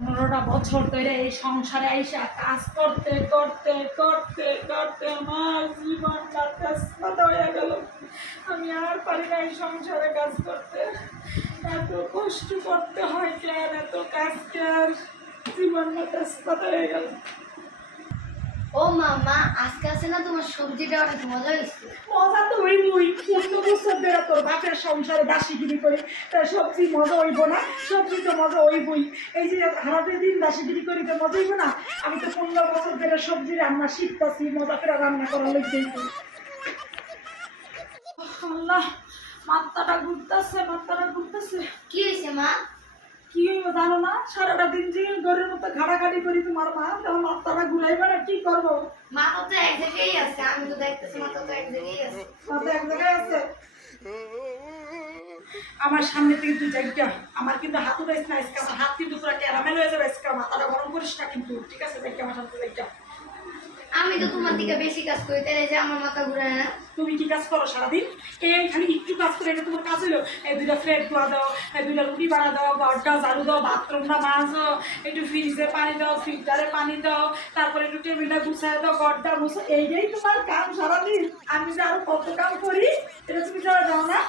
15টা বছর ধরে এই সংসারে আইসা কাজ করতে করতে করতে করতে আমার জীবনটা তেজপাতা হয়ে গেল। আমি আর পারি না এই সংসারে কাজ করতে। এত কষ্ট করতে হয় কেন, এত কাজ কেন, জীবনটা তেজপাতা হয়ে গেল। ও মামা, আজকে আছে না তোমার সবজিটা অনেক মজা হয়েছে। মজা তো হইবই, 15 বছর ধরে তোর বাপের সংসারে বাসিগিরি করে তার সবজি মজা হইব না? সবজি তো মজা হইবই। এই যে হারাতে দিন বাসিগিরি করি তো মজা হইব না? আমি তো 15 বছর ধরে সবজি রান্না শিখতেছি, মজা করে রান্না করার লেগেই তো। আল্লাহ, মাথাটা ঘুরতেছে, মাথাটা ঘুরতেছে। কি হয়েছে মা? কি হইব জানো না? সারাটা দিন যে ঘরের মতো ঘাটাঘাটি করি তোমার মা, তখন মাথাটা ঘুরাইবে না, কি করবো? মা তো এক জায়গায় আছে, আমি তো দেখতেছি মা তো এক জায়গায় আছে। মাথা এক জায়গায় আছে। আমার সামনে থেকে তুই যাইটা, আমার কিন্তু হাত উঠাইস না আজকে, আমার হাত কিন্তু পুরো ক্যারামেল হয়ে যাবে আজকে, মাথাটা গরম করিস না কিন্তু, ঠিক আছে? যাইটা আমার সামনে যাইটা। আমি তো তোমার দিকে বেশি কাজ করি, তাই যে আমার মাথা ঘুরায় না। তুমি কি কাজ করো সারাদিন? এই খালি একটু কাজ করে এটা তোমার কাজ হলো? এই 2টা প্লেট ধোয়া দাও, এই 2টা রুটি বানা দাও, ঘরটা ঝাড়ু দাও, বাথরুমটা মাজো, একটু ফ্রিজে পানি দাও, ফিল্টারে পানি দাও, তারপরে একটু টেবিলটা গুছাই দাও, ঘরটা মুছো, এইটাই তোমার কাম সারাদিন। আমি যে আরো কত কাম করি এটা তুমি জানো না?